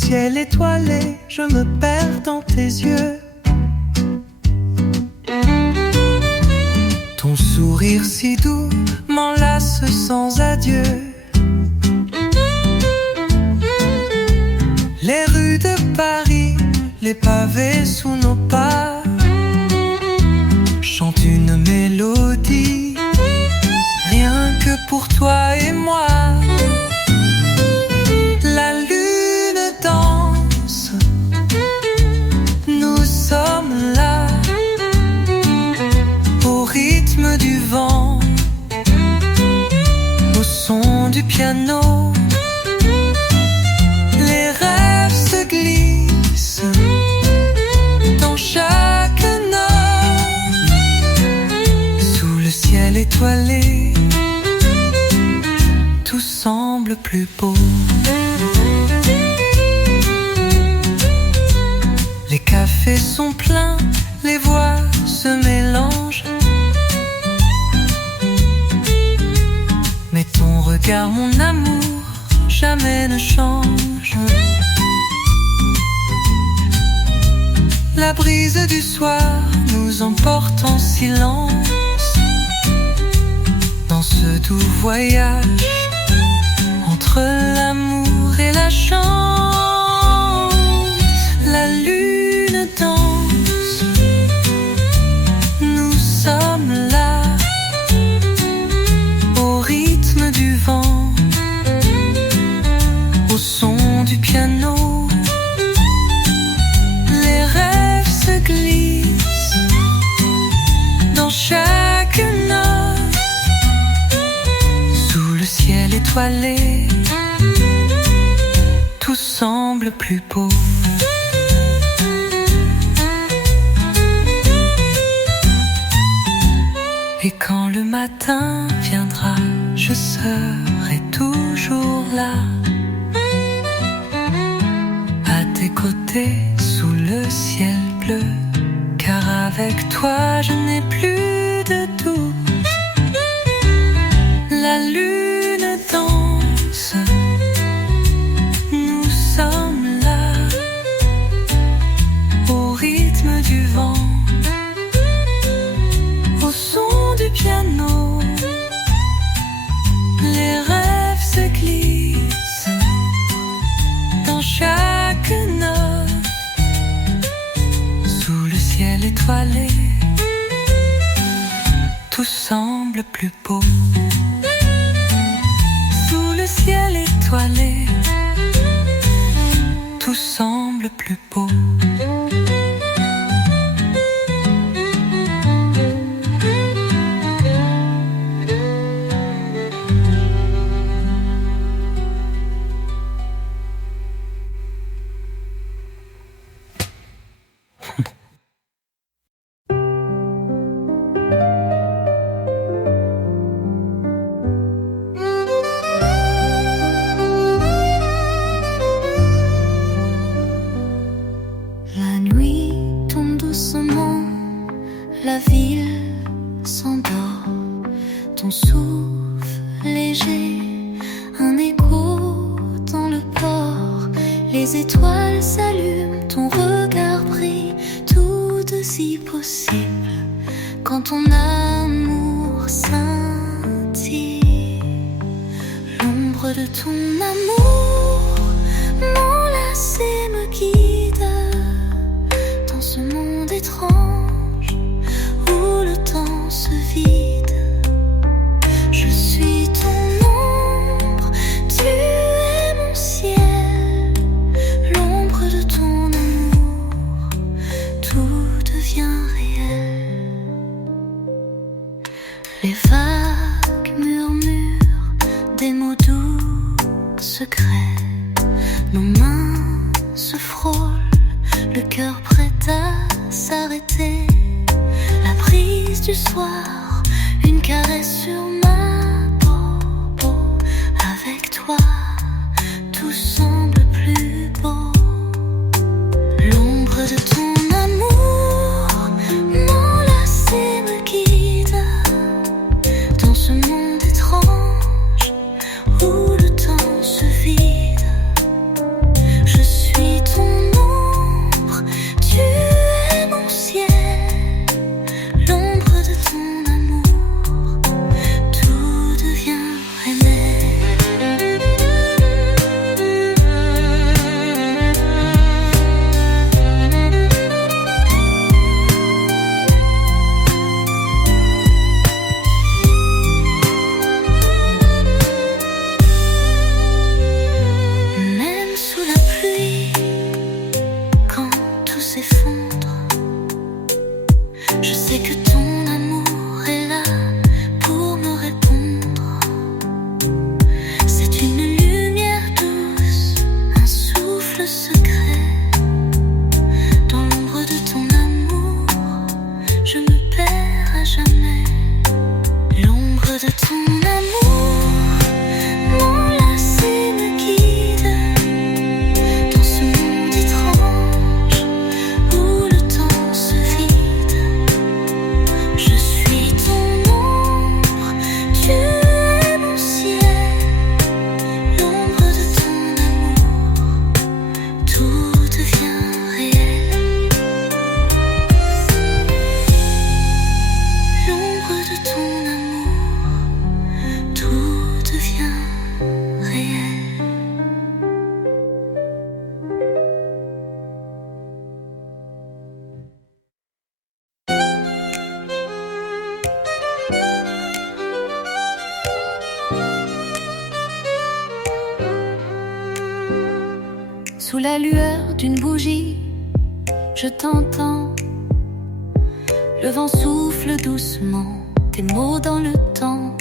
ciel étoilé, je me perds dans tes yeux. Ton sourire si doux m'enlace sans adieu. Les rues de Paris, les pavés sous nos pas, chantent une mélodie, rien que pour toi et moi. La lune danse, nous sommes là, au rythme du vent, au son du piano. Les rêves se glissent dans chaque note, sous le ciel étoilé, tout semble plus beau. Les cafés sont pleins, les voix se mélangent, mais ton regard, mon amour, jamais ne change. La brise du soir nous emporte en silence dans ce doux voyage entre l'amour et la chance. La lune danse, nous sommes là, au rythme du vent, au son du piano. Les rêves se glissent dans chaque note, sous le ciel étoilé, tout semble plus beau. Et quand le matin viendra, je serai toujours là, à tes côtés sous le ciel bleu, car avec toi je n'ai plus de doute. La lune danse, nous sommes là, au rythme du vent, au son du piano. Les rêves se glissent dans chaque note, sous le ciel étoilé, tout semble plus beau. Sous le ciel étoilé, tout semble plus beau. Je suis à jamais. L'ombre de ton amour m'enlace et me guide dans ce monde étrange où le temps se vide. Je suis ton ombre, tu es mon ciel. L'ombre de ton amour, tout devient réel. L'ombre de ton amour, tout devient réel. Sous la lueur d'une bougie, je t'entends. Le vent souffle doucement, tes mots dans le temps.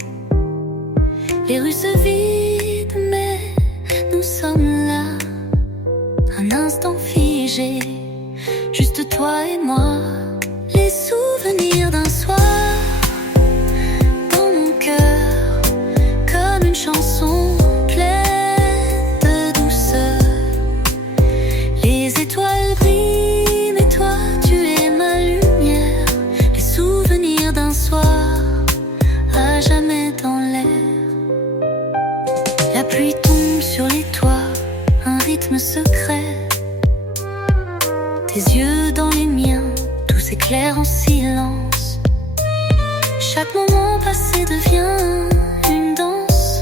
Les rues se vident, mais nous sommes là. Un instant figé, juste toi et moi. Les souvenirs d'un soir dans mon cœur, comme une chanson pleine de douceur. Les étoiles brillent, mais toi tu es ma lumière. Les souvenirs d'un soir, à jamais dans l'air. La pluie tombe sur les toits, un rythme secret. Tes yeux dans les miens, tout s'éclaire en silence. Chaque moment passé devient une danse.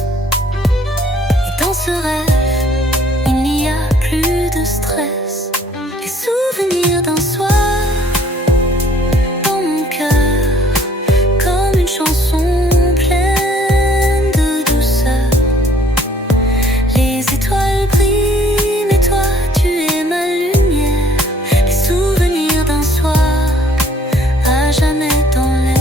Et dans ce rêve, il n'y a plus de stress. Les souvenirs d'un soir dans mon cœur, comme une chanson pleine de douceur. Les étoiles brillent, mais toi tu es ma lumière. Les souvenirs d'un soir, à jamais dans l'air.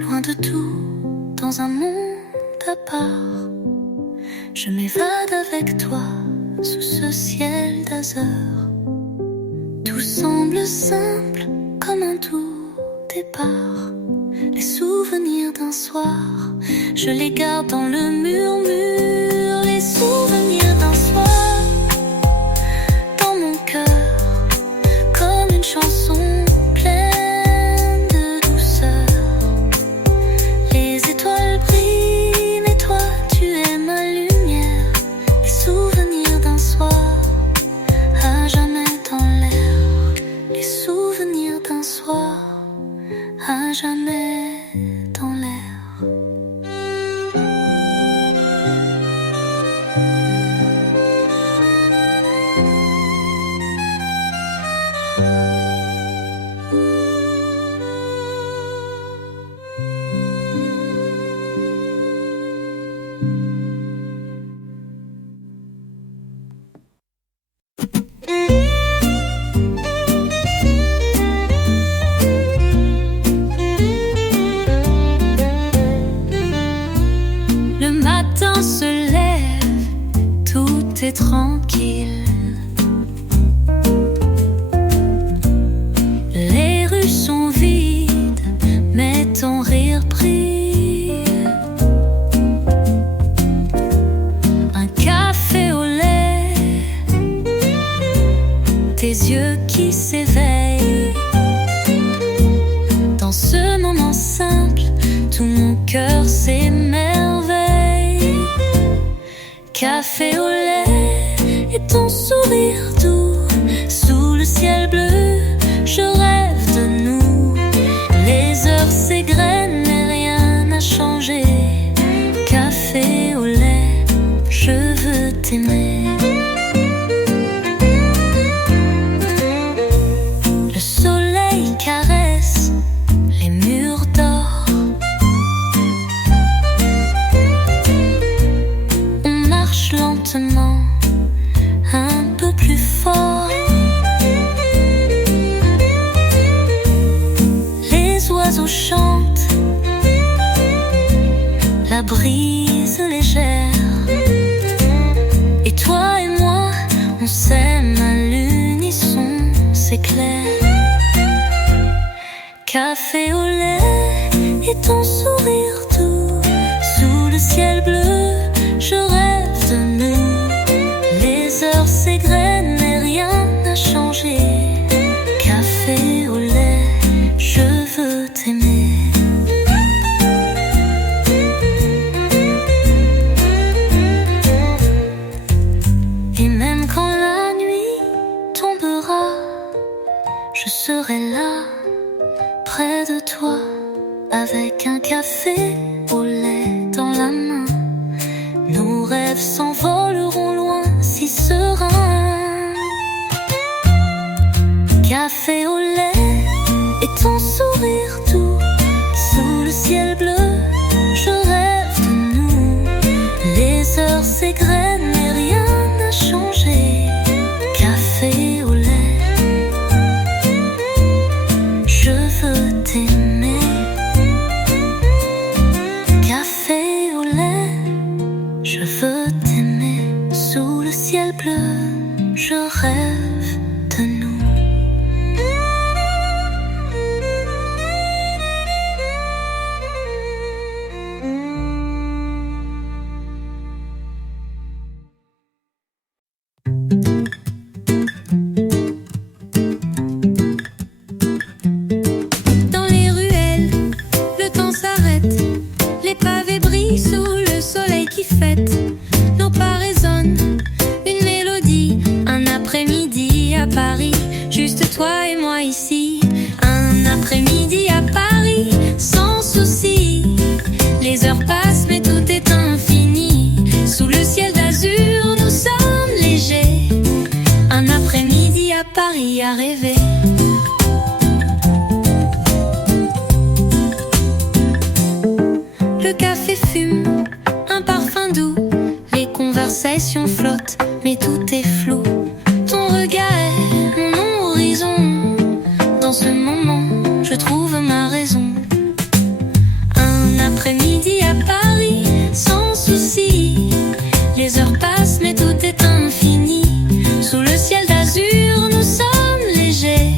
Loin de tout, dans un monde à part, je m'évade avec toi sous ce ciel d'azur. Tout semble simple comme un doux départ. Les souvenirs d'un soir, je les garde dans le murmure. Les souvenirs d'un soir dans mon cœur, comme une chanson pleine de douceur. Les étoiles brillent, mais toi tu es ma lumière. Les souvenirs d'un soir, à jamais dans l'air. Les souvenirs d'un soir, à jamais dans l'air. Le matin se lève, tout est tranquille. Les rues sont vides, mais ton rire brille. Un café au lait, tes yeux qui s'éveillent. Dans ce moment simple, tout mon cœur s'émerveille. Café au lait et ton sourire doux. Sous le ciel bleu, je rêve de nous. Les heures s'égrènent et rien n'a changé. Café au lait, je veux t'aimer. Le soleil caresse les murs d'or. On marche lentement, un s'aime à l'unisson, c'est clair. Café au lait et ton sourire doux, sous le ciel bleu, je rêve de nous. Les heures s'égrènent et rien n'a changé. Café au lait, je veux t'aimer. Et même quand la nuit tombera, je serai là, près de toi, avec un café au lait dans la main. Nos rêves s'envoleront loin, si sereins. Café au lait et ton sourire doux, sous le ciel bleu, je rêve de nous. Les heures s'égrènent et rien n'a changé. Café au lait, je veux t'aimer. Café au lait, je veux t'aimer. Sous le ciel bleu, je rêve de nous. Dans les ruelles, le temps s'arrête. Les pavés brillent sous le soleil qui fête. Nos pas résonnent, une mélodie. Un après-midi à Paris, juste toi et moi ici. Un après-midi à Paris, sans souci. Les heures passent mais tout est infini. Sous le ciel d'azur, nous sommes légers. Un après-midi à Paris à rêver. Le café fume, un parfum doux. Les conversations flottent, mais tout est flou. Ton regard est mon horizon. Dans ce moment, je trouve ma raison. Un après-midi à Paris, sans souci. Les heures passent, mais tout est infini. Sous le ciel d'azur, nous sommes légers.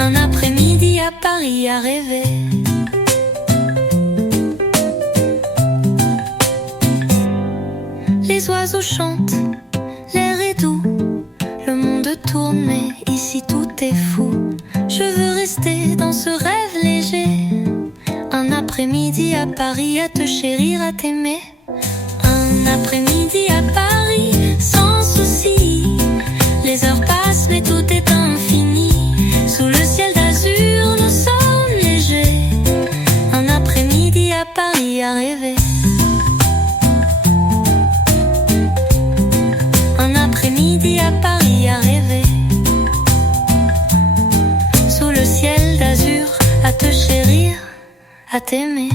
Un après-midi à Paris à rêver. Les oiseaux chantent, l'air est doux. Le monde tourne, mais ici tout est fou. Je veux rester dans ce rêve léger. Un après-midi à Paris à te chérir, à t'aimer. Un après-midi à Paris, sans souci. Les heures passent, mais tout est infini. Sous le ciel d'azur, nous sommes légers. Un après-midi à Paris à rêver. Un après-midi à Paris à rêver. Sous le ciel d'azur, à te chérir, à t'aimer.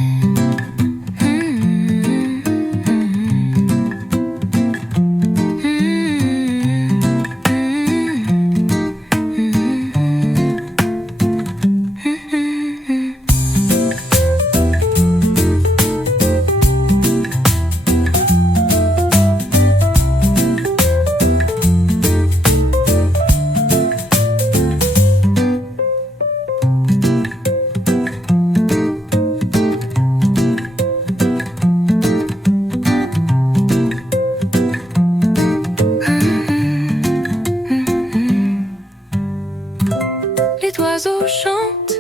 Les oiseaux chantent,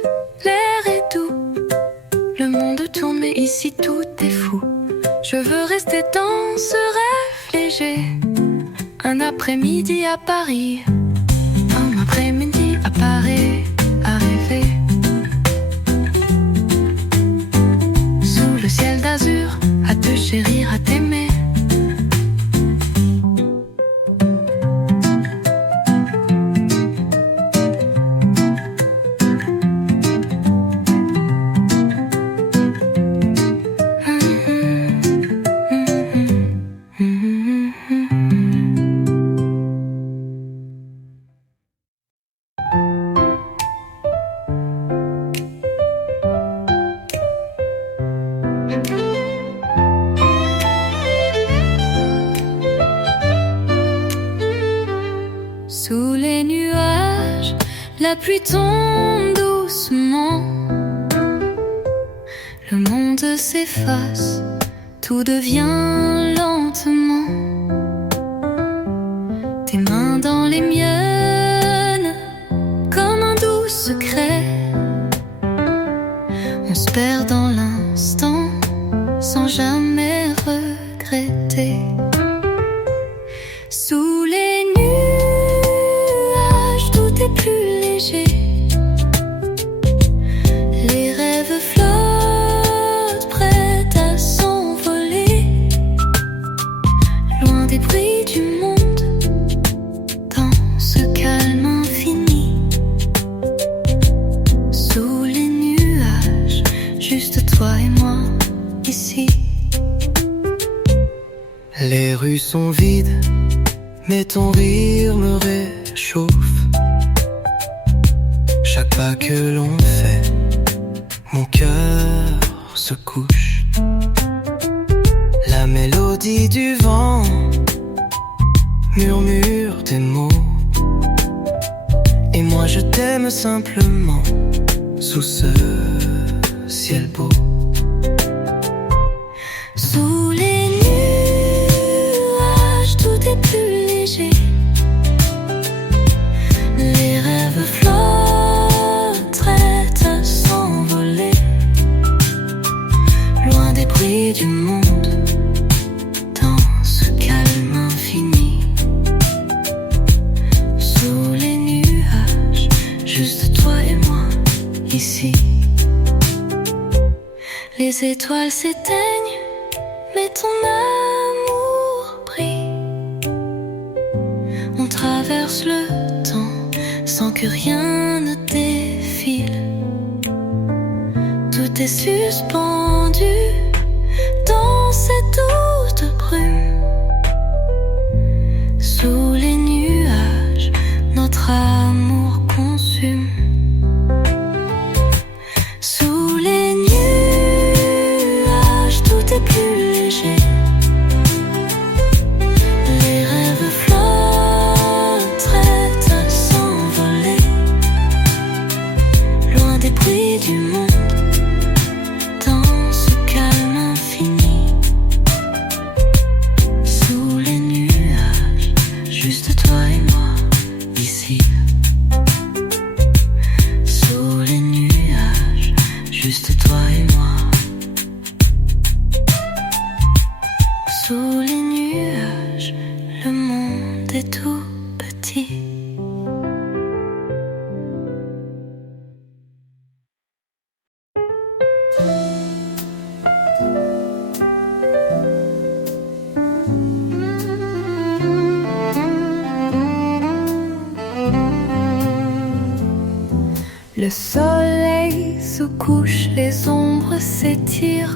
l'air est doux. Le monde tourne, mais ici tout est fou. Je veux rester dans ce rêve léger. Un après-midi à Paris, un après-midi à Paris, à rêver. Sous le ciel d'azur, à te chérir, à t'aimer. La pluie tombe doucement, le monde s'efface, tout devient lentement. Tes mains dans les miennes, comme un doux secret. On se perd dans l'instant, sans jamais regretter. Sous les nuages, tout est plus léger. Les rêves flottent, prêts à s'envoler, loin des bruits du monde, dans ce calme infini. Sous les nuages, juste toi et moi, ici. Les rues sont vides, mais ton rire me réchauffe. Chaque pas que l'on fait, mon cœur se couche. La mélodie du vent murmure des mots, et moi je t'aime simplement sous ce ciel beau. Sous les nuages, tout est plus léger. Les rêves flottent, prêts à s'envoler, loin des bruits du monde, dans ce calme infini. Sous les nuages, juste toi et moi, ici. Les étoiles s'éteignent, mais ton amour brille. On traverse le temps sans que rien ne défile. Tout est suspendu dans cette haute brume. Sous les nuages, notre amour consume. Sous les nuages, tout est plus léger. Les rêves flottent, prêts à s'envoler, loin des bruits du monde, dans ce calme infini. Sous les nuages, juste toi et moi, ici. Sous les nuages, juste toi et moi. Sous les nuages, le monde est tout petit. Le soleil se couche, les ombres s'étirent.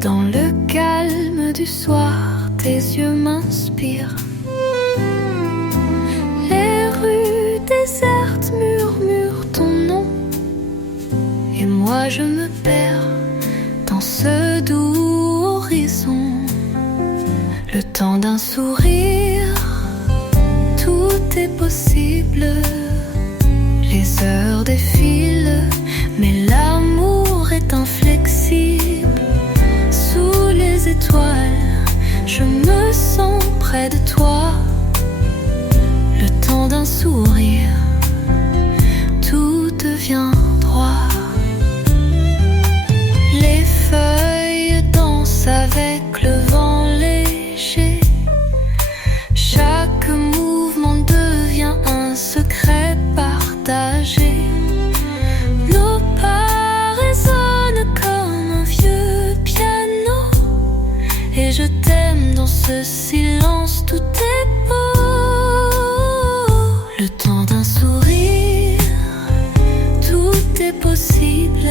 Dans le calme du soir, tes yeux m'inspirent. Les rues désertes murmurent ton nom, et moi je me perds dans ce doux horizon. Le temps d'un sourire, tout est possible. Les heures défilent, mais l'amour est inflexible. Sous les étoiles, je me sens près de toi. Le temps d'un sourire, tout devient droit. Les feuilles dansent avec le vent léger. Chaque mouvement devient un secret partagé. Nos pas résonnent comme un vieux piano, et je t'aime dans ce silence, tout est beau. Le temps d'un sourire, tout est possible.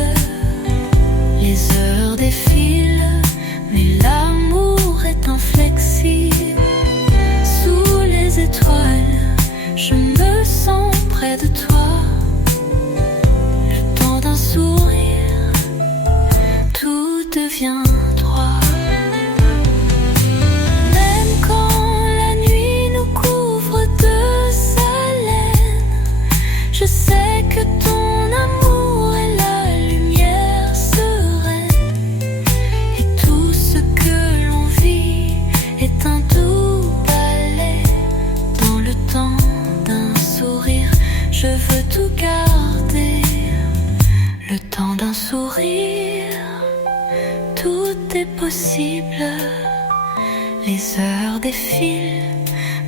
Les heures défilent, mais l'amour est inflexible. Sous les étoiles, je me sens près de toi. Le temps d'un sourire, tout devient droit. Même quand la nuit nous couvre de sa laine, sourire, tout est possible. Les heures défilent,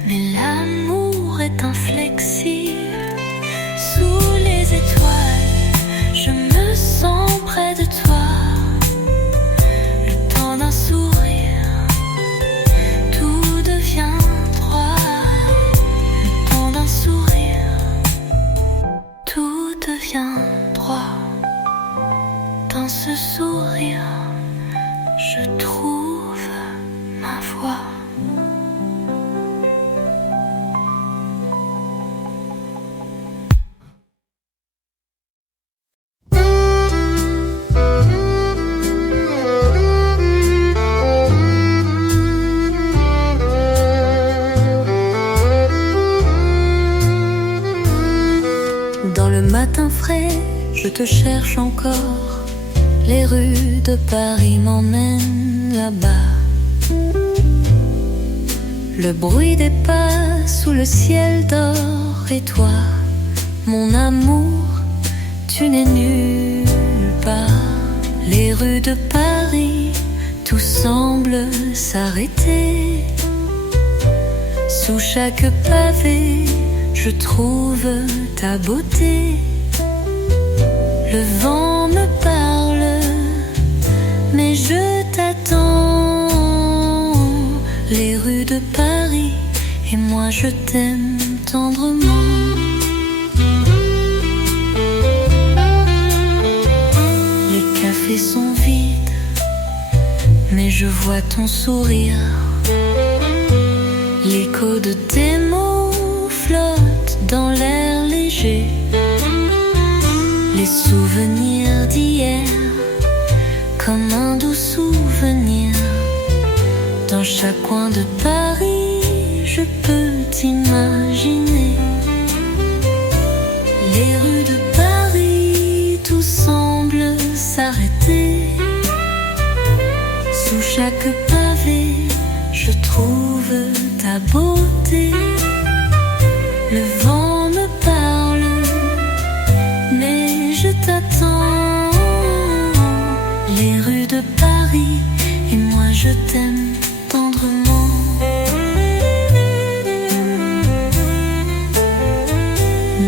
mais l'amour est inflexible. Sous les étoiles, je me sens près de toi. Le temps d'un sourire, tout devient droit. Le temps d'un sourire, tout devient droit. Dans ce sourire, je trouve ma voix. Dans le matin frais, je te cherche encore. Les rues de Paris m'emmènent là-bas. Le bruit des pas sous le ciel d'or. Et toi, mon amour, tu n'es nulle part. Les rues de Paris, tout semble s'arrêter. Sous chaque pavé, je trouve ta beauté. Le vent me parle, mais je t'attends. Les rues de Paris, et moi je t'aime tendrement. Les cafés sont vides, mais je vois ton sourire. L'écho de tes mots flotte dans l'air léger. Les souvenirs d'hier, comme un doux souvenir. Dans chaque coin de Paris, je peux t'imaginer. Les rues de Paris, tout semble s'arrêter. Sous chaque pavé, je trouve ta beauté. Le vent me parle, mais je t'attends. Les rues de Paris, et moi je t'aime tendrement.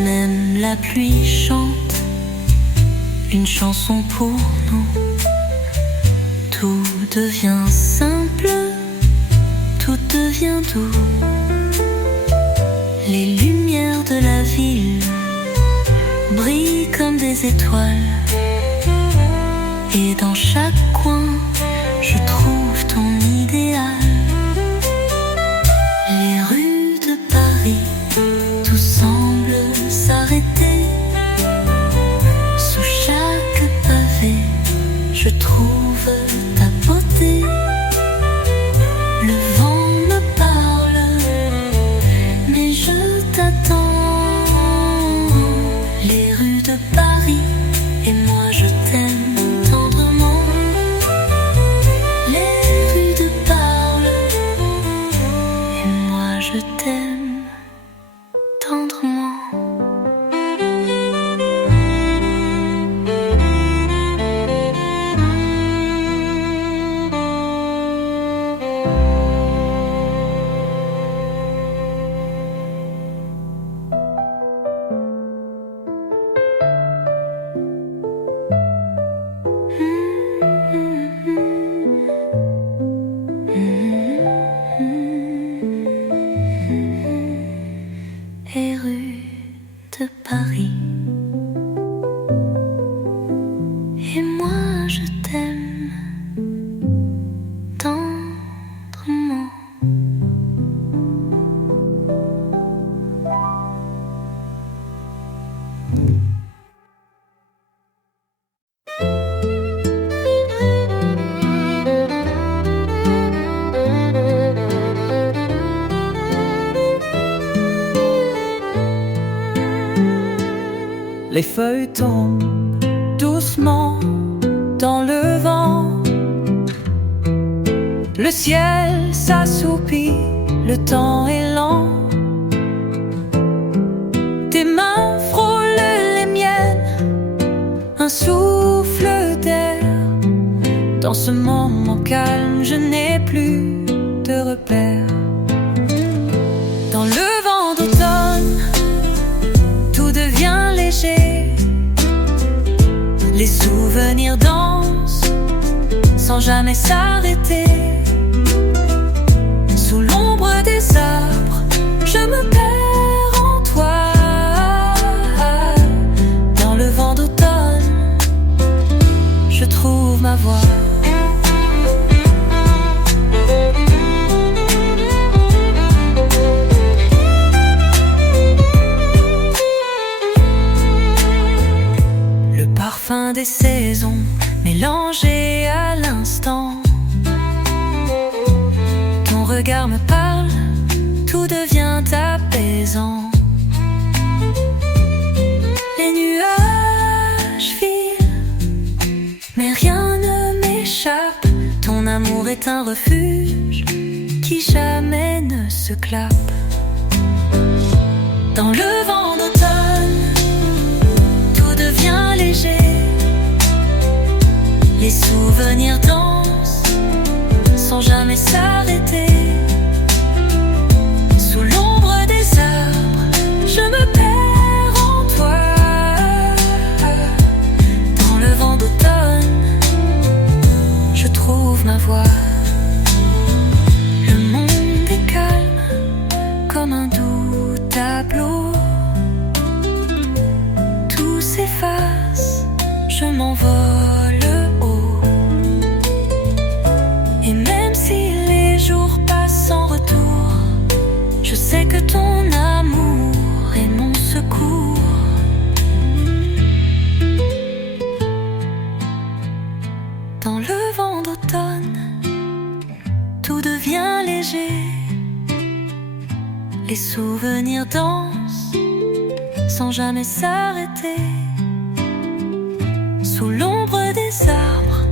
Même la pluie chante une chanson pour nous. Tout devient simple, tout devient doux. Les lumières de la ville brillent comme des étoiles. Et dans chaque coin, je trouve ton idéal. Les rues de Paris, tout semble s'arrêter. Sous chaque pavé, je trouve ta beauté. Le vent me parle, mais je t'attends. Les rues de Paris, et moi je t'aime tendrement. Les rues te parlent, et moi je t'aime tendrement. Et rue de Paris, et moi je t'aime tendrement. Les feuilles tombent doucement dans le vent. Le ciel s'assoupit, le temps est lent. Tes mains frôlent les miennes, un souffle d'air Dans ce moment calme, je n'ai plus de repères. Dans le vent d'automne, tout devient léger. Les souvenirs dansent sans jamais s'arrêter. Sous l'ombre des arbres, je me perds en toi. Dans le vent d'automne, je trouve ma voix. Le parfum des saisons mélangé à l'instant. Ton regard me parle, tout devient apaisant. Les nuages filent, mais rien ne m'échappe. Ton amour est un refuge qui jamais ne se clappe. Dans le vent d'automne, tout devient léger. Les souvenirs dansent sans jamais s'arrêter. Sous l'ombre des arbres, je me perds en toi. Dans le vent d'automne, je trouve ma voix. Le monde est calme comme un doux tableau. Tout s'efface, je m'envole haut. Et même si les jours passent sans retour, je sais que ton amour est mon secours. Dans le vent d'automne, tout devient léger. Les souvenirs dansent sans jamais s'arrêter. Sous l'ombre des arbres,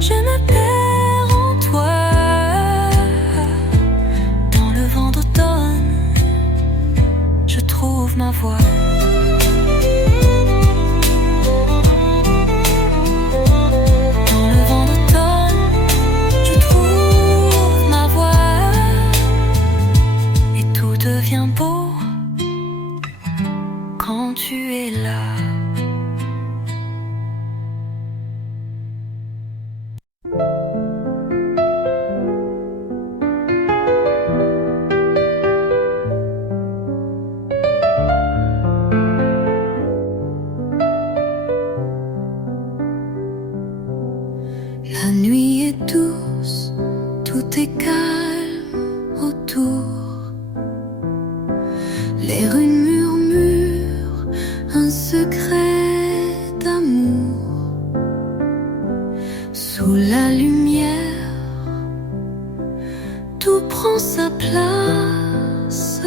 je me perds en toi. Dans le vent d'automne, je trouve ma voix. Dans le vent d'automne, je trouve ma voix. Et tout devient beau quand tu es là. La nuit est douce, tout est calme autour. Les rues murmurent un secret d'amour. Sous la lumière, tout prend sa place.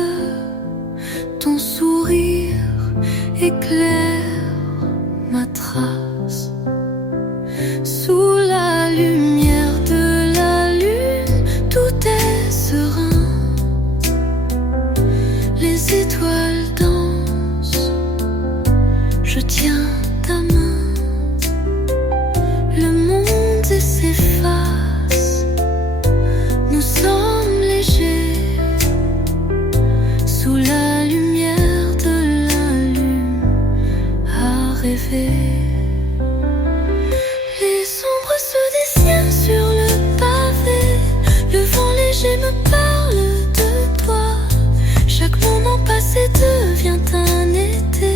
Ton sourire éclaire ma trace. Sous la lumière de la lune, tout est serein. Les étoiles dansent, je tiens ta main. Le monde s'efface, nous sommes légers. Sous la lumière de la lune, à rêver. Sur le pavé, le vent léger me parle de toi. Chaque moment passé devient un été.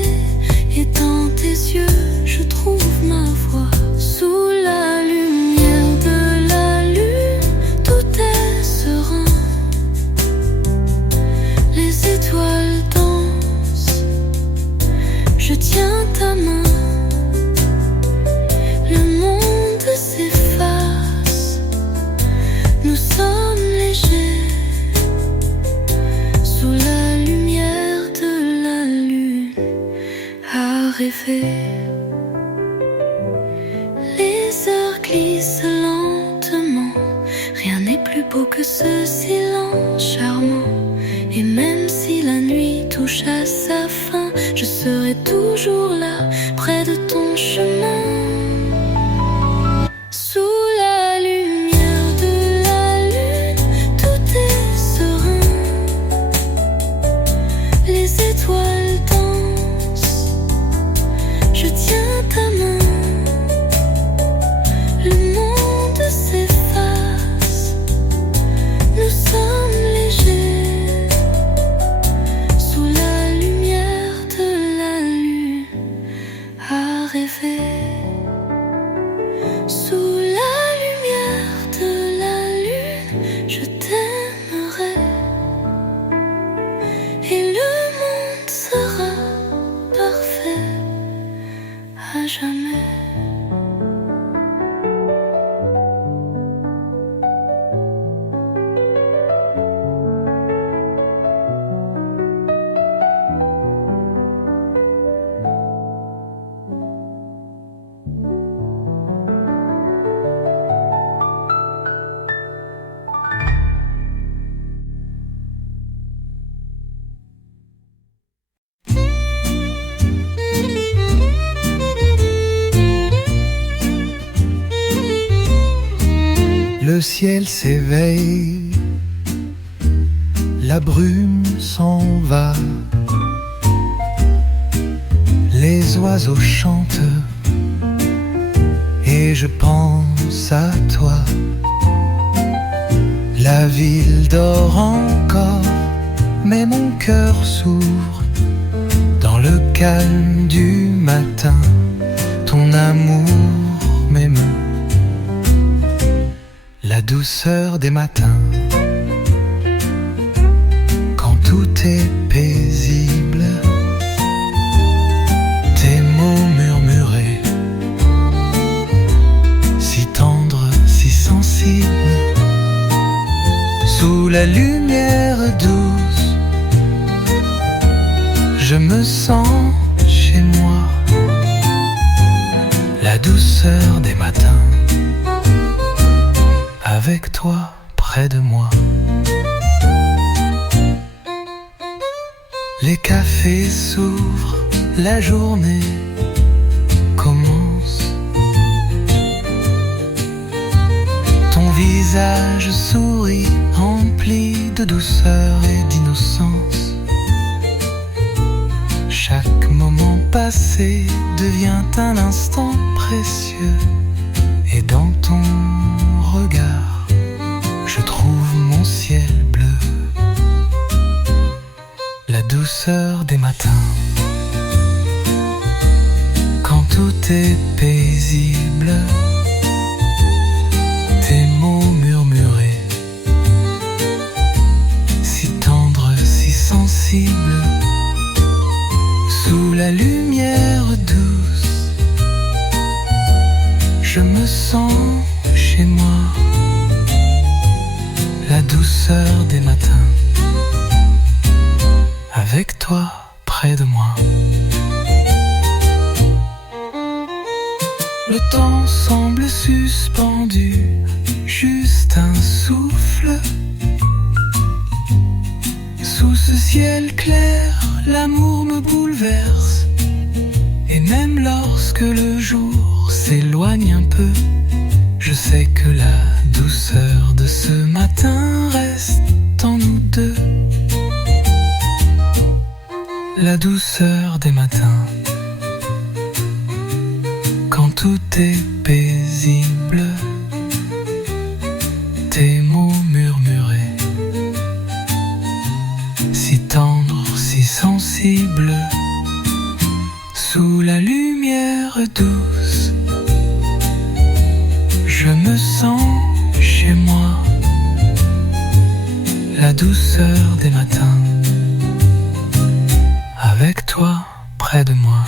Et dans tes yeux, je trouve ma voix. Sous la lumière de la lune, tout est serein. Les étoiles dansent, je tiens ta main. Le monde s'efface, nous sommes légers. Sous la lumière de la lune, à rêver. Les heures glissent lentement, rien n'est plus beau que ce silence charmant. Et même si la nuit touche à sa fin, je serai toujours là, près de ton chemin. Sous la lumière le ciel s'éveille, la brume s'en va, les oiseaux chantent et je pense à toi. La ville dort encore, mais mon cœur s'ouvre dans le calme du matin. Ton amour m'émeut, la douceur des matins. Quand tout est paisible, tes mots murmurés, si tendres, si sensibles, sous la lumière douce, je me sens chez moi. La douceur des matins, avec toi près de moi. Les cafés s'ouvrent, la journée commence. Ton visage sourit, empli de douceur et d'innocence. Chaque moment passé devient un instant précieux. Et dans ton regard, je trouve mon ciel bleu. La douceur des matins, quand tout est paisible, tes mots murmurés, si tendres, si sensibles, sous la lumière douce, je me sens chez moi. La douceur des matins, avec toi près de moi. Le temps semble suspendu, juste un souffle. Sous ce ciel clair, l'amour me bouleverse. Et même lorsque le jour s'éloigne un peu, je sais que la douceur de ce matin reste en nous deux. La douceur des matins, quand tout est paisible, tes mots murmurés, si tendres, si sensibles, sous la lumière douce, je me sens chez moi. La douceur des matins, avec toi près de moi.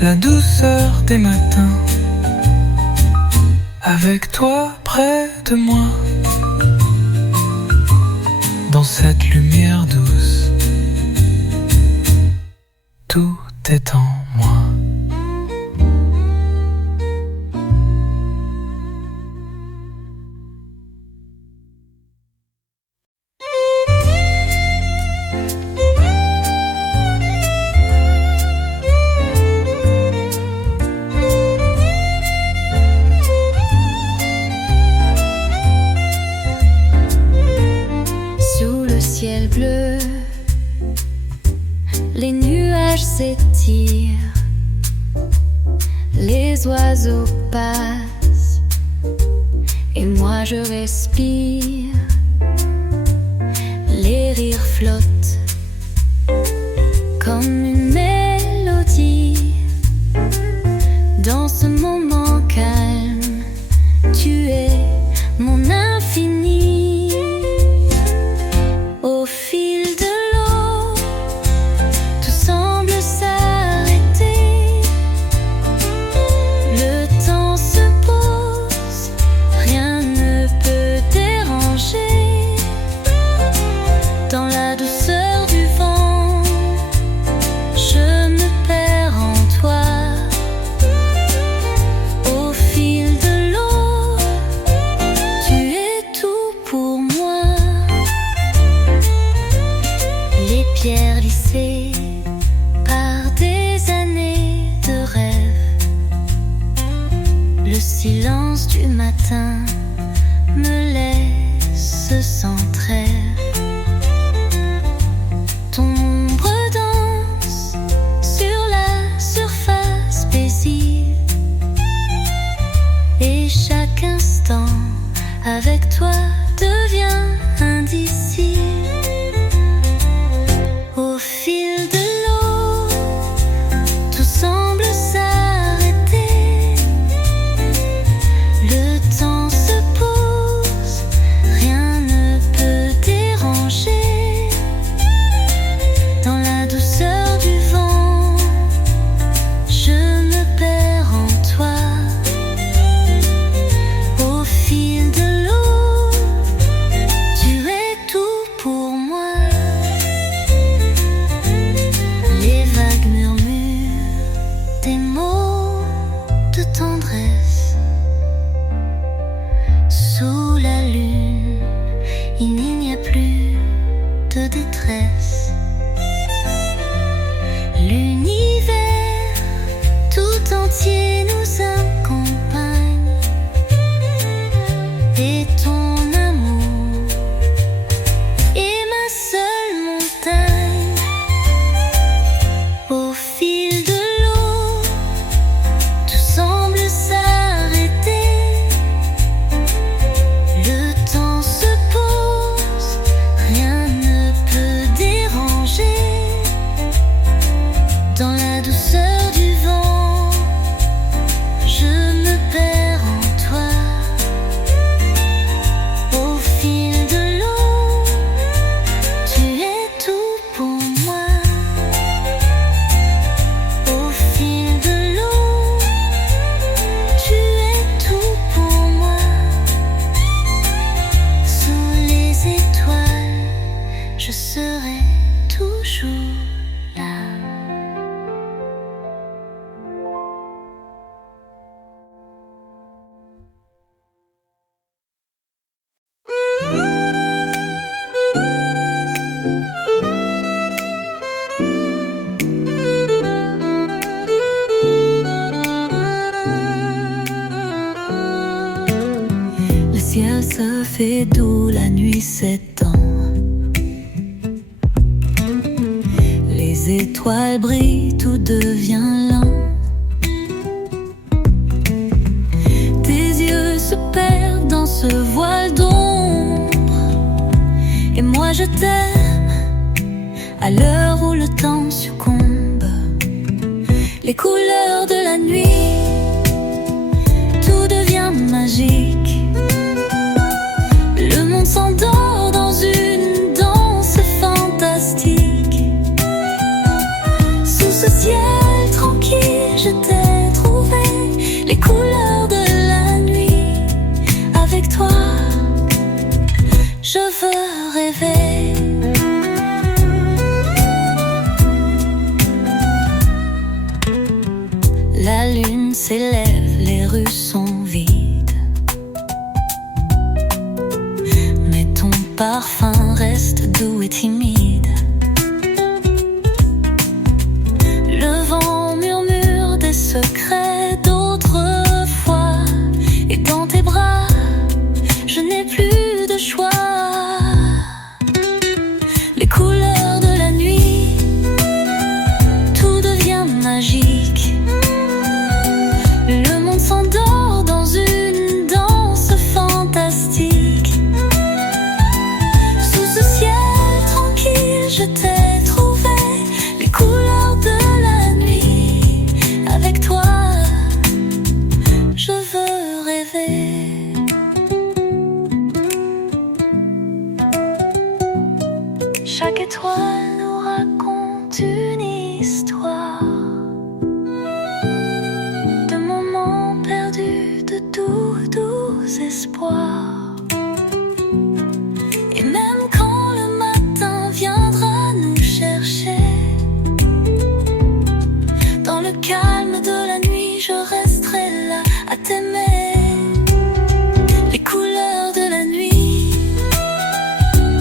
La douceur des matins, avec toi près de moi. Dans cette lumière douce, tout est en moi. Ciel bleu, les nuages s'étirent, les oiseaux passent, et moi je respire. Les rires flottent comme une mélodie. Dans ce moment calme, tu es mon infini. Au fil de l'eau, tout semble s'arrêter. Le temps se pose, rien ne peut déranger. Dans la douceur de détresse. L'univers tout entier nous accompagne et ton amour est ma seule montagne. Au fil de l'eau, tout semble s'arrêter. Le temps se pose, rien ne peut déranger. Dans la douceur du vent, je me perds en toi. Au fil de l'eau, tu es tout pour moi. Au fil de l'eau, tu es tout pour moi. Sous les étoiles, je serai toujours là. Le ciel se fait doux, la nuit s'étend. Les étoiles brillent, tout devient lent. Tes yeux se perdent dans ce voile d'ombre. Et moi je t'aime à l'heure où le temps succombe. Les couleurs de la nuit, tout devient magique. Le monde s'endort dans une danse fantastique. Sous ce ciel tranquille, je t'ai trouvé. Les couleurs de la nuit, avec toi, je veux rêver. La lune s'élève, les rues sont vides, mais ton parfum reste doux et timide. Le vent murmure des secrets d'autrefois, et dans tes bras, je n'ai plus de choix. Les couleurs de la nuit, tout devient magique. Le monde s'endort dans une danse fantastique. Sous ce ciel tranquille, je t'ai trouvé. Les couleurs de la nuit, avec toi, je veux rêver. Chaque étoile nous raconte une histoire de moments perdus, de doux espoirs. Et même quand le matin viendra nous chercher, dans le calme de la nuit, je resterai là à t'aimer. Les couleurs de la nuit,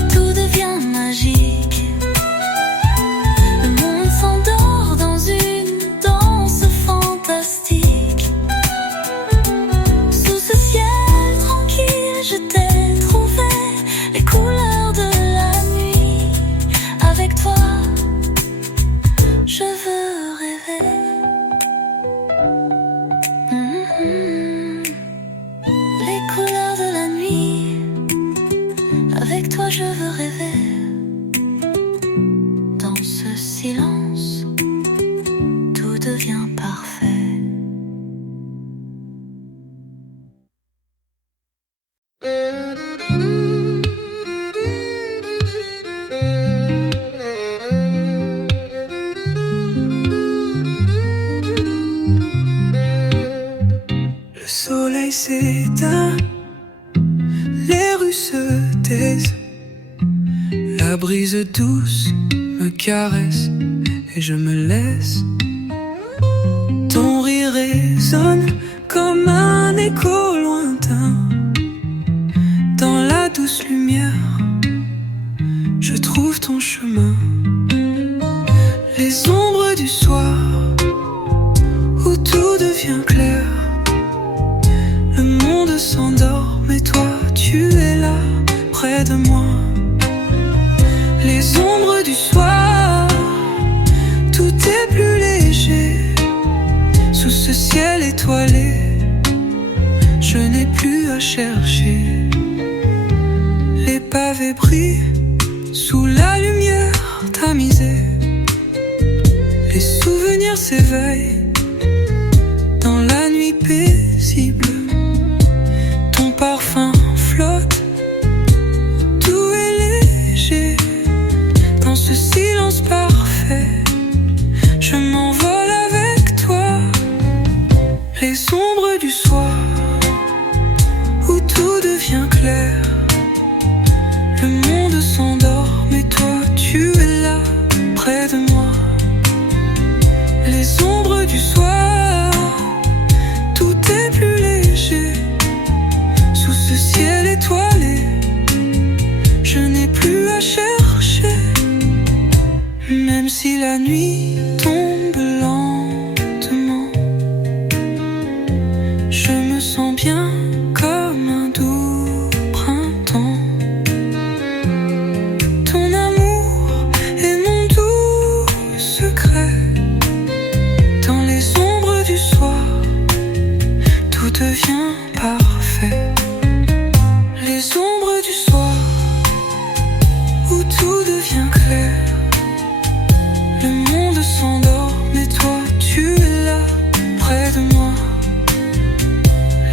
tout devient magique. Le monde s'endort dans une danse fantastique. Sous ce ciel tranquille, je t'ai trouvé. Les couleurs de la nuit, avec toi, je veux rêver. Les couleurs de la nuit, avec toi, je veux rêver. Dans ce silence, tout devient parfait. Le soleil s'éteint, les rues se taisent. La brise douce me caresse et je me laisse. Ton rire résonne comme un écho lointain. Dans la douce lumière, je trouve ton chemin. Les ombres du soir, où tout devient clair. Le monde s'endort, mais toi tu es là, près de moi. Les ombres du soir, tout est plus léger. Sous ce ciel étoilé, je n'ai plus à chercher. Les pavés brillent sous la lumière tamisée. Les souvenirs s'éveillent dans la nuit paisible. Ton parfum flotte, tout est léger. Dans ce silence parfait, je m'envole avec toi. Les ombres du soir, où tout devient clair. Le monde s'endort, mais toi tu es là, près de moi. Les ombres du soir, tout est plus léger. Sous ce ciel étoilé, je n'ai plus à chercher. Même si la nuit tombe lentement, je me sens bien comme un doux printemps. Ton amour est mon doux secret. Dans les ombres du soir, tout devient parfait. Les ombres du soir, où tout devient clair. Le monde s'endort, mais toi tu es là, près de moi.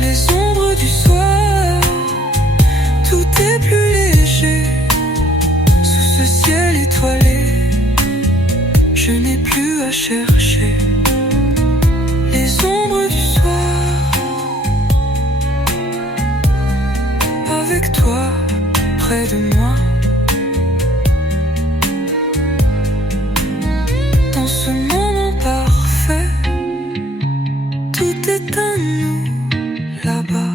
Les ombres du soir, tout est plus léger. Sous ce ciel étoilé, je n'ai plus à chercher. Les ombres du soir, avec toi, près de moi. Dans ce moment parfait, tout est à nous là-bas.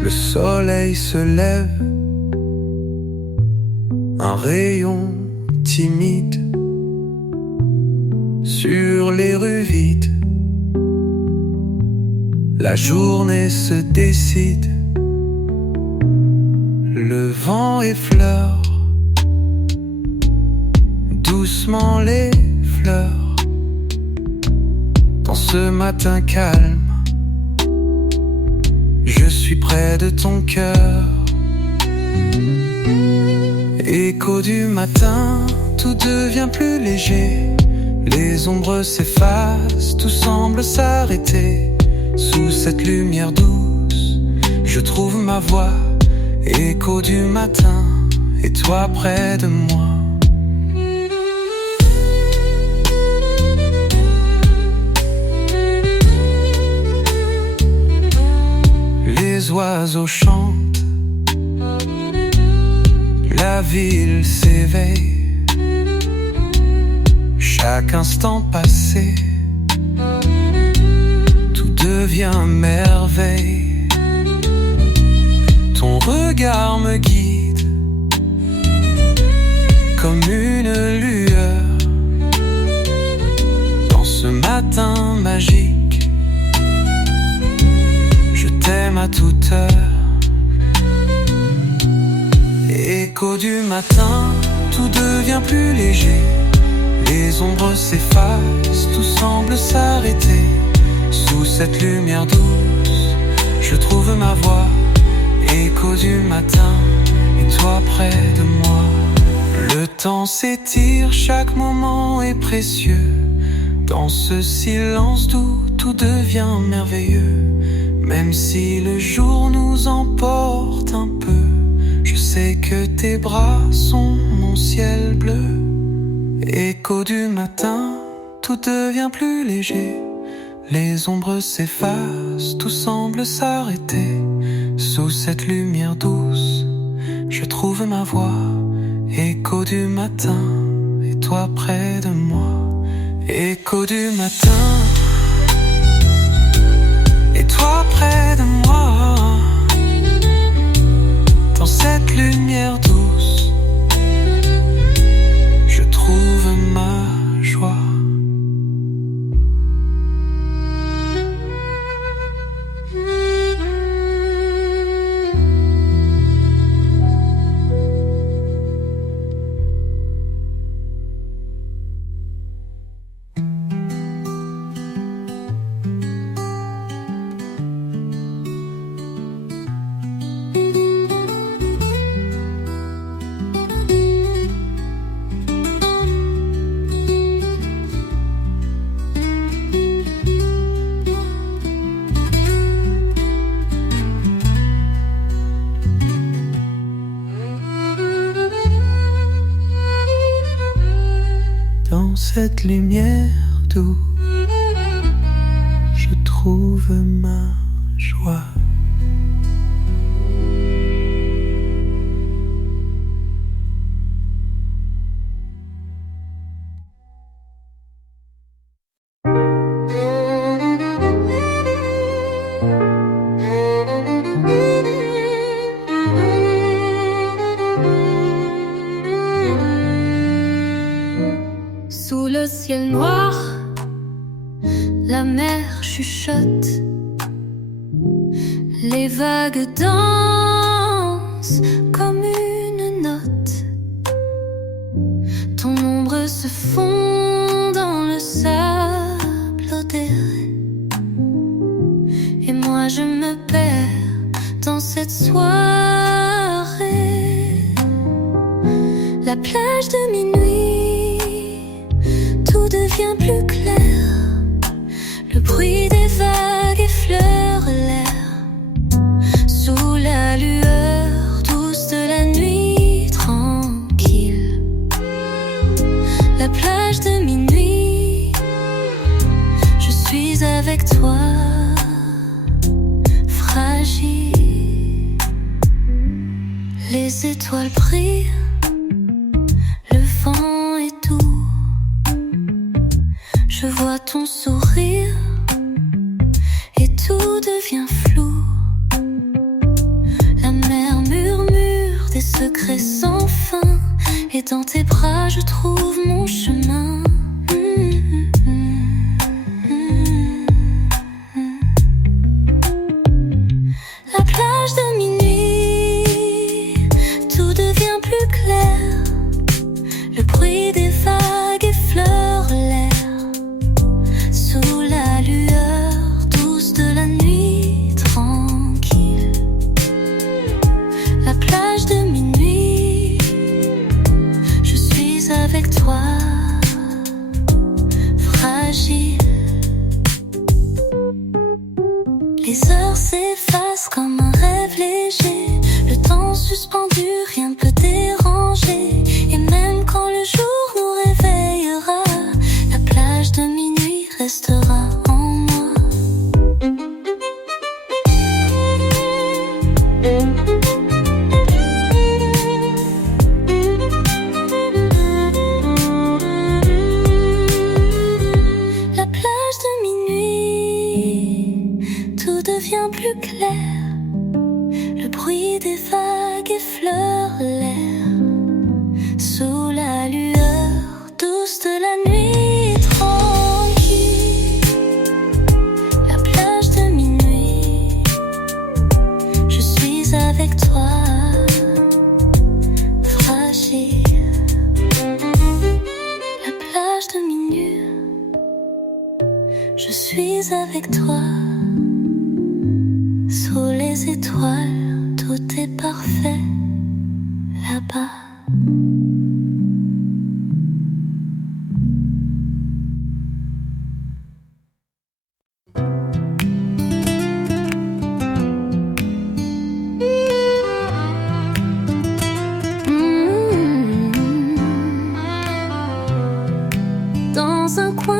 Le soleil se lève, un rayon timide sur les rues vides. La journée se décide, le vent effleure doucement les fleurs. Dans ce matin calme, je suis près de ton cœur. Écho du matin, tout devient plus léger. Les ombres s'effacent, tout semble s'arrêter. Sous cette lumière douce, je trouve ma voix. Écho du matin, et toi près de moi. Les oiseaux chantent, la ville s'éveille. Chaque instant passé, tout devient merveille. Ton regard me guide comme une lueur. Dans ce matin magique, je t'aime à toute heure. Écho du matin, tout devient plus léger. Les ombres s'effacent, tout semble s'arrêter. Sous cette lumière douce, je trouve ma voix. Écho du matin, et toi près de moi. Le temps s'étire, chaque moment est précieux. Dans ce silence doux, tout devient merveilleux. Même si le jour nous emporte un peu, sais que tes bras sont mon ciel bleu. Écho du matin, tout devient plus léger. Les ombres s'effacent, tout semble s'arrêter. Sous cette lumière douce, je trouve ma voix. Écho du matin, et toi près de moi. Écho du matin, et toi près de moi. Dans cette lumière douce, je trouve ma joie. Dans cette lumière douce, je trouve ma joie. Sous le ciel noir, la mer chuchote. Les vagues dansent comme une note. Ton ombre se fond dans le sable odoré. Et moi je me perds dans cette soirée. La plage de minuit, tout devient plus clair. Le bruit des vagues effleure l'air. Sous la lueur douce de la nuit tranquille. La plage de minuit, je suis avec toi, fragile. Les étoiles brillent, le vent est doux. Je vois ton sourire et tout devient flou. La mer murmure des secrets sans fin. Et dans tes bras je trouve mon chemin. La plage de minuit, tout devient plus clair. Le bruit des vagues effleure l'air. Sous la lueur douce de la nuit tranquille. La plage de minuit, je suis avec toi, fragile. Les heures s'effacent comme un rêve léger. Le temps suspendu, rien ne peut déranger. Et même quand le jour nous réveillera, la plage de minuit restera en moi. La plage de minuit, tout devient plus clair. Le bruit des vagues effleure l'air. Sous la lueur douce de la nuit tranquille. La plage de minuit, je suis avec toi, fragile. La plage de minuit, je suis avec toi. Sous les étoiles, tout est parfait là-bas.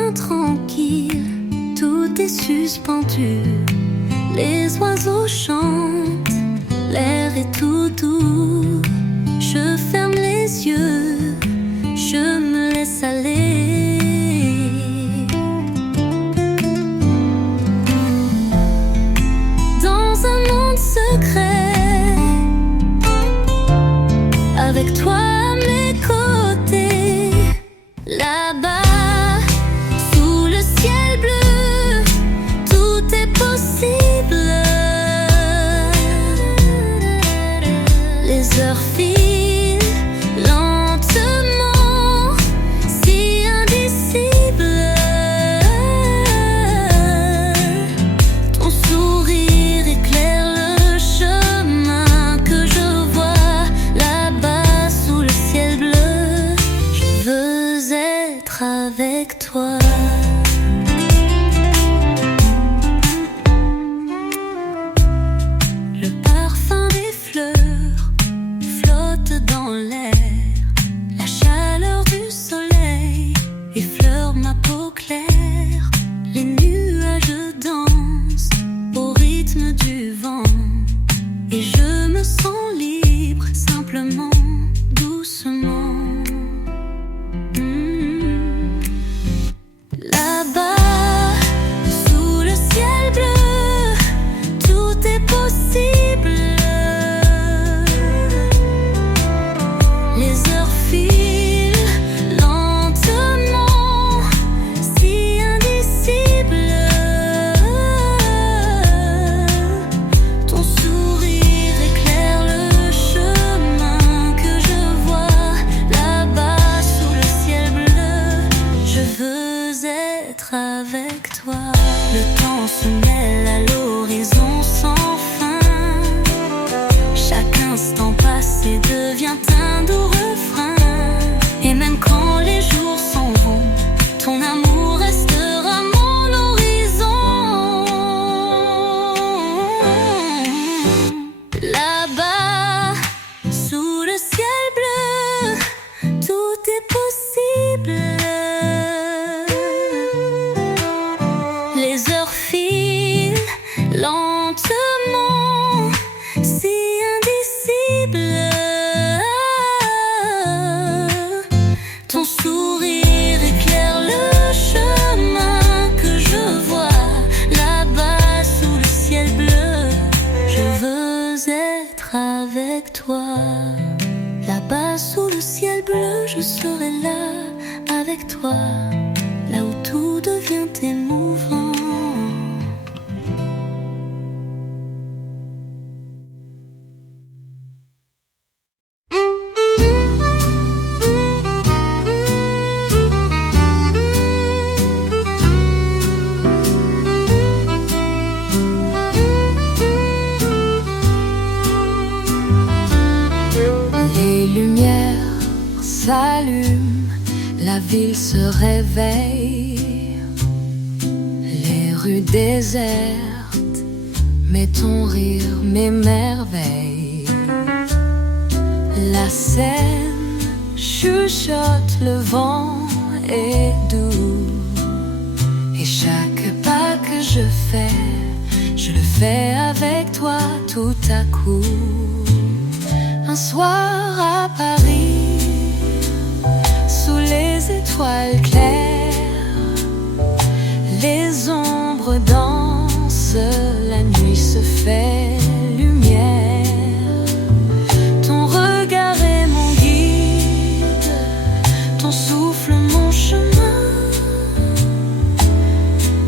matin tranquille, tout est suspendu. Les oiseaux chantent, l'air est tout doux. Je ferme les yeux, je me laisse aller. Dans un monde secret, avec toi à mes côtés, là-bas, sous le ciel bleu, tout est possible. Les heures filent lentement, si indicibles. Ton sourire éclaire le chemin que je vois là-bas sous le ciel bleu. Je veux être avec toi. Le parfum des fleurs flotte dans l'air. La chaleur du soleil effleure ma peau claire. Les nuages dansent au rythme du vent. Et je me sens libre, simplement, doucement. Là-bas, sous le ciel bleu, tout est possible. Les heures filent lentement, si indicibles. Ton sourire éclaire le chemin que je vois là-bas sous le ciel bleu. Je veux être avec toi. Le temps se mêle à l'horizon sans fin. Chaque instant passé devient un doux refrain. Et même quand les jours s'en vont, ton amour restera mon horizon. Là-bas, sous le ciel bleu, tout est possible. Les heures filent lentement, si indicibles. Ton sourire éclaire le chemin que je vois là-bas sous le ciel bleu. Je veux être avec toi. Là-bas sous le ciel bleu, je serai là avec toi. Là où tout devient émouvant. Les lumières s'allument, la ville se réveille. Les rues désertes, mais ton rire m'émerveille. La scène chuchote, le vent est doux. Et chaque pas que je le fais avec toi tout à coup. Un soir à Paris, sous les étoiles claires, les ombres dansent, la nuit se fait lumière. Ton regard est mon guide, ton souffle mon chemin.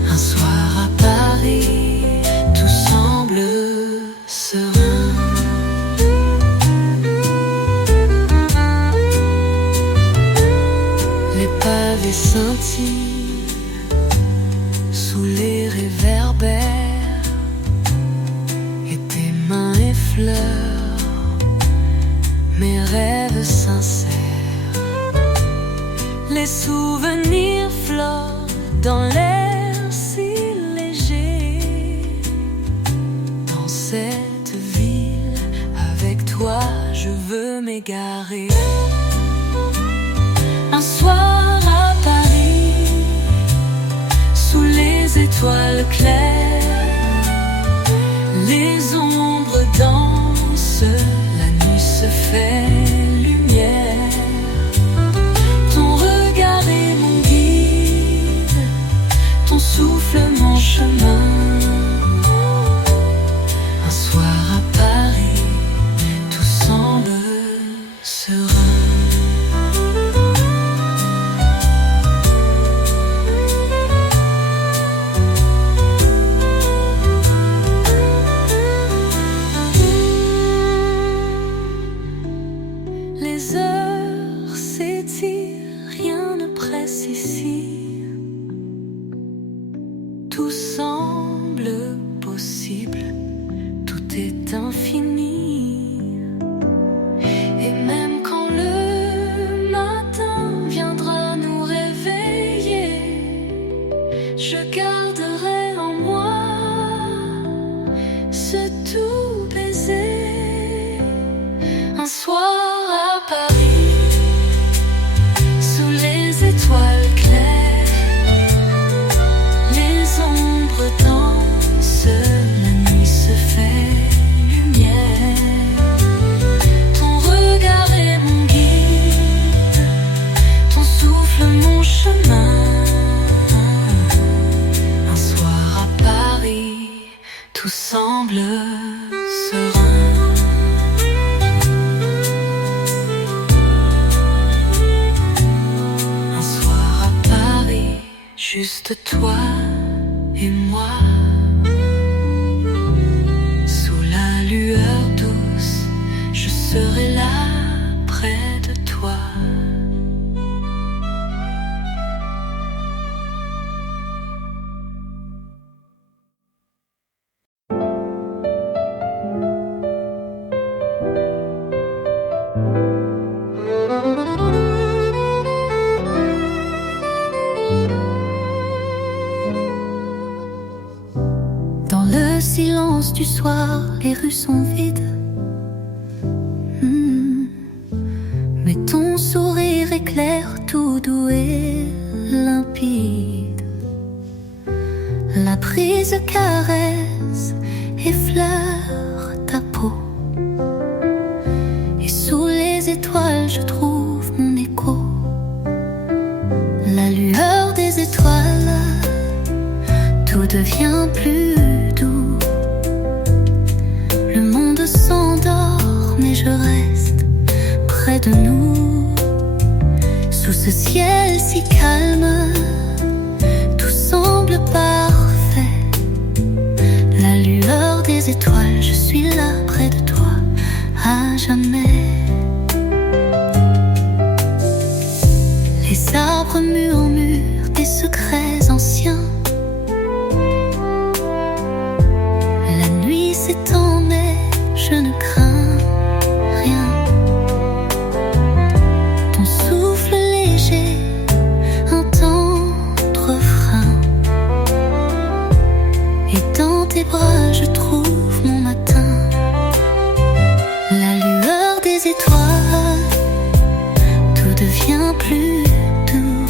Un soir à Paris, tout semble serein. Les pavés scintillent sous les réverbères, et tes mains effleurent mes rêves sincères. Les souvenirs flottent dans l'air si léger. Dans cette ville, avec toi, je veux m'égarer. Un soir à Paris, étoiles claires, les ombres dansent, la nuit se fait lumière. Ton regard est mon guide, ton souffle mon chemin. Un soir à Paris, tout semble serein. Les heures s'étirent, rien ne presse ici. Tout semble possible, tout est infini. Et même quand le matin viendra nous réveiller, je garderai en moi ce tout baiser. Un soir à Paris, sous les étoiles claires, les ombres dansent, la nuit se fait lumière. Ton regard est mon guide, ton souffle mon chemin. Un soir à Paris, tout semble serein. Juste toi et moi, sous la lueur douce, je serai là près de toi. Dans le silence du soir, les rues sont vides. Mais ton sourire éclaire tout doux et limpide. La brise caresse, effleure ta peau. Et sous les étoiles, je trouve mon écho. La lueur des étoiles, tout devient plus doux. Le monde s'endort, mais je reste près de nous. Sous ce ciel si calme, tout semble parfait. La lueur des étoiles, je suis là près de toi, à jamais. Les arbres murmurent des secrets anciens. S'étend, mais je ne crains rien. Ton souffle léger, un tendre refrain. Et dans tes bras, je trouve mon matin. La lueur des étoiles, tout devient plus doux.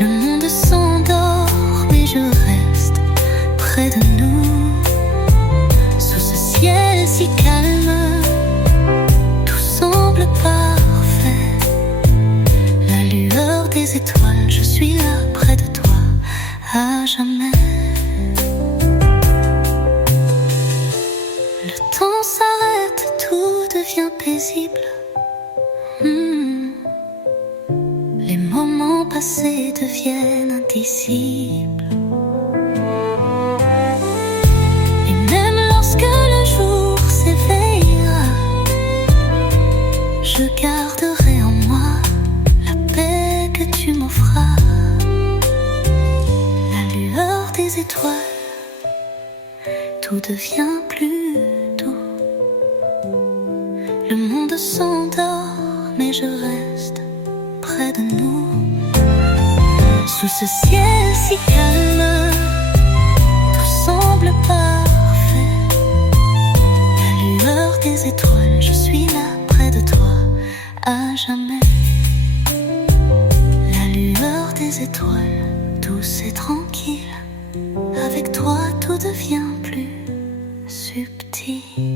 Le monde s'endort, mais je reste près de nous. Ciel si calme, tout semble parfait. La lueur des étoiles, je suis là près de toi, à jamais. Le temps s'arrête, tout devient paisible. Les moments passés deviennent indicibles. Je garderai en moi la paix que tu m'offras. La lueur des étoiles, tout devient plus doux. Le monde s'endort, mais je reste près de nous. Sous ce ciel si calme, tout semble parfait. La lueur des étoiles, je suis là près de toi, à jamais. La lueur des étoiles, tout douce et tranquille. Avec toi tout devient plus subtil.